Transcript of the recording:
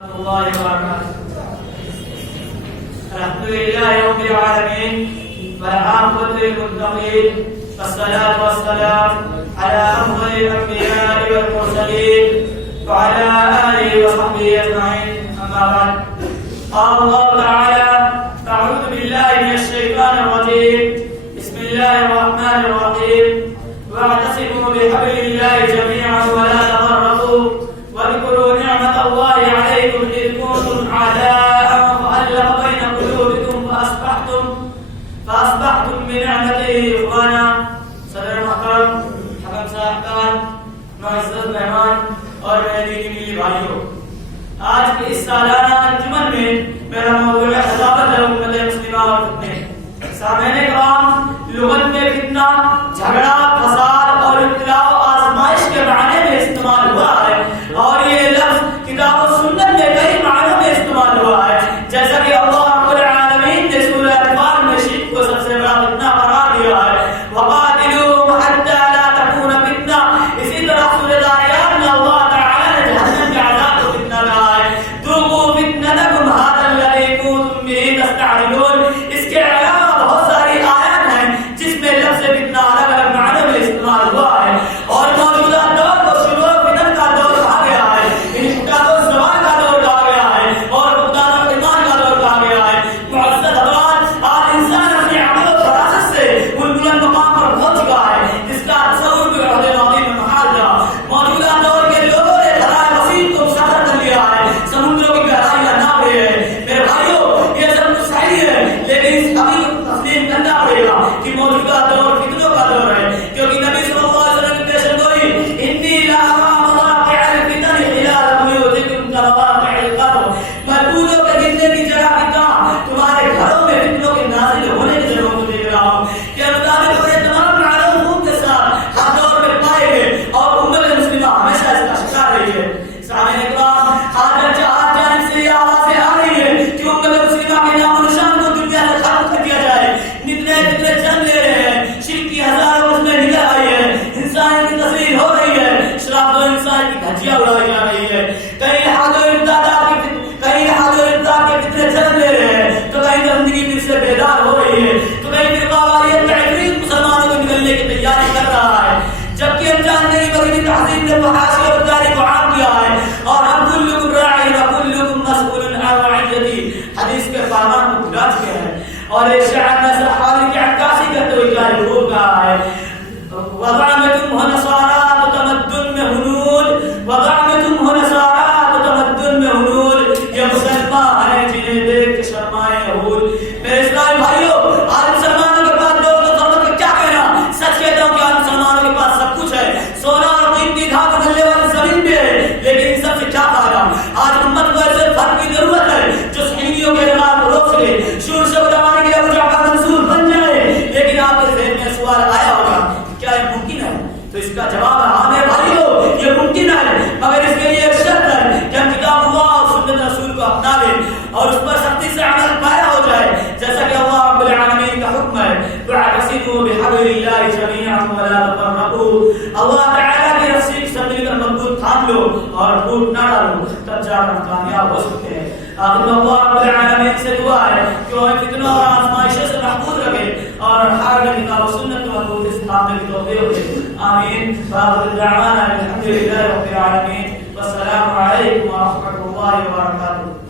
الله وبركاته. الحمد لله رب العالمين والعاقبة للمتقين والصلاة والسلام على أفضل الأنبياء والمرسلين وعلى آله وصحبه أجمعين. أما بعد، قال الله تعالى: أعوذ بالله من الشيطان الرجيم. بسم الله الرحمن الرحيم. واعتصموا بحبل الله جميعا ولا تفرقوا واذكروا نعمة الله عليكم إذ كنتم أعداء فألف بين قلوبكم فأصبحتم بنعمته إخوانا. صدر محترم، حکم صاحبان، معزز مہمان اور میرے دینی ملی بھائیوں، آج کی اس سالانہ انجمن میں میرا موضوع ہے خطابت امت مسلمہ اور فتنے. سامعین کرام، لغت میں فتنہ جھگڑا، فساد اور ابتلاء و آزمائش کے معنی میں استعمال ہوا ہے، اور یہ لفظ کتاب و سنت میں کئی معنوں میں استعمال ہوا ہے. جیسا کہ اللہ رب العالمین نے سورہ انفال میں شرک کو سب سے بڑا فتنہ قرار دیا ہے. وقاتلوہم حتی لا تکون فتنہ. اسی طرح سورہ ذاریات میں اللہ تعالی نے جہنم کے عذاب کو فتنہ کہا ہے. ذوقوا فتنتکم ھذا الذی کنتم بہ تستعجلون. اس کے علاوہ بہت ساری آیات ہیں جس میں لفظ فتنہ الگ الگ معنوں میں استعمال ہوا ہے. اور موجودہ دور کو شروع فتن کا دور کہا گیا ہے، انحطاط الزمان کا دور کہا گیا ہے، اور فقدان ایمان کا دور کہا گیا ہے. معزز حضرات، آج انسان اپنے عمل و فراست سے ان بلند مقام پر پہنچ چکا ہے جس کا تصور بھی عہد عظیم میں محال تھا. موجودہ دور کے لوگوں نے دریائے وسیع کو مسافر کر لیا ہے، سمندروں کی گہرائیاں ناپ رہے ہیں. میرے بھائیوں، یہ سب کچھ صحیح ہے، لیکن اس حقیقت کو تسلیم کرنا پڑے گا کہ موجودہ دور فتنوں کا دور ہے، کیونکہ نبی صلی اللہ علیہ وسلم کی پیشن گوئی: انی لا ارى مواقع الفتن خلال بیوتکم کمواقع القبر. محبوبوں کے گرنے کی جگہ کی طرح تمہارے گھروں میں فتنوں کے نازل ہونے کی جگہوں کو دیکھ رہا ہوں. کے مطابق بڑے تمام معلوم کے ساتھ ہر دور میں پائے گئے، اور امت مسلمہ ہمیشہ اس کا شکار رہی ہے. سامعین کرام، آج جانب سے یہ آوازیں آ رہی ہے کہ امت مسلمہ کے نام و نشان کو دنیا سے ختم کر دیا جائے. نتنے جنگ لے رہے ہیں، شرک کی ہزاروں اس میں نکل آئی ہے، انسان کی تصویر ہو رہی ہے، شراب و انسان کی دھجیاں اڑائی جا رہی ہے. کہیں حد و ابتداء کے فتنے جنم لے رہے ہیں، تو کہیں زندگی پھر سے بیدار ہو رہی ہے، تو کہیں فرقہ واریت کا عفریت مسلمانوں کو نکلنے کی تیاری کر رہا ہے. جبکہ ہم جانتے ہیں کہ مغربی تہذیب نے فحاشی اور بدکاری کو عام کیا ہے، اور ہم کلکم راع وکلکم مسئول عن رعیتہ حدیث کے فرمان کو بھلا چکے ہیں. اور ایک شاعر نے صحابی کی عکاسی کرتے ہوئے کیا خوب کہا ہے: وضع میں تم ہو نصارا تو تمدن میں ہنود، وضع میں تم ہو نصارا تو تمدن میں ہنود، یہ مسلمان ہیں جنہیں دیکھ کے شرمائے یہود. میرے اسلامی بھائیوں، آج مسلمانوں کے پاس لوگ تو ضرورت کا کیا کہنا. سچ کہتا ہوں کہ آج مسلمانوں کے پاس سب کچھ ہے، سونا اور قیمتی دھات ملنے والی زمین پہ ہے، لیکن ان سب سے کیا فائدہ. آج امت کو ایسے فرد کی ضرورت ہے جو صحیحیوں کے اعمال کو روک سکے، شور سے بجانے کے لیے ابو جعفر منصور بن جائے. لیکن آپ کے ذہن میں سوال آیا ہوگا: کیا یہ ممکن ہے؟ تو اس کا جواب ہے: ہاں میرے بھائیوں، یہ ممکن ہے، مگر اس کے لیے ایک شرط ہے کہ ہم کتاب اللہ اور سنت رسول کو اپنا لیں اور اس پر سختی سے عمل پیرا ہو جائے، جیسا کہ اللہ رب العالمین کا حکم ہے: واعتصموا بحبل اللہ جميعا ولا تفرقوا. اللہ تعالیٰ کی رسی سے مل کر مضبوط تھام لو اور ٹوٹ نہ ڈالو، تب جا کر کامیاب ہو سکتے ہیں. آخر میں اللہ رب العالمین سے دعا ہے کہ وہ ہمیں فتنوں اور آزمائشوں سے محفوظ رکھے اور ہر کتاب و سنت کو مضبوط استقامت کی توفیق دے. آمین. وآخر دعوانا الحمد للہ رب العالمین. والسلام علیکم ورحمۃ اللہ وبرکاتہ.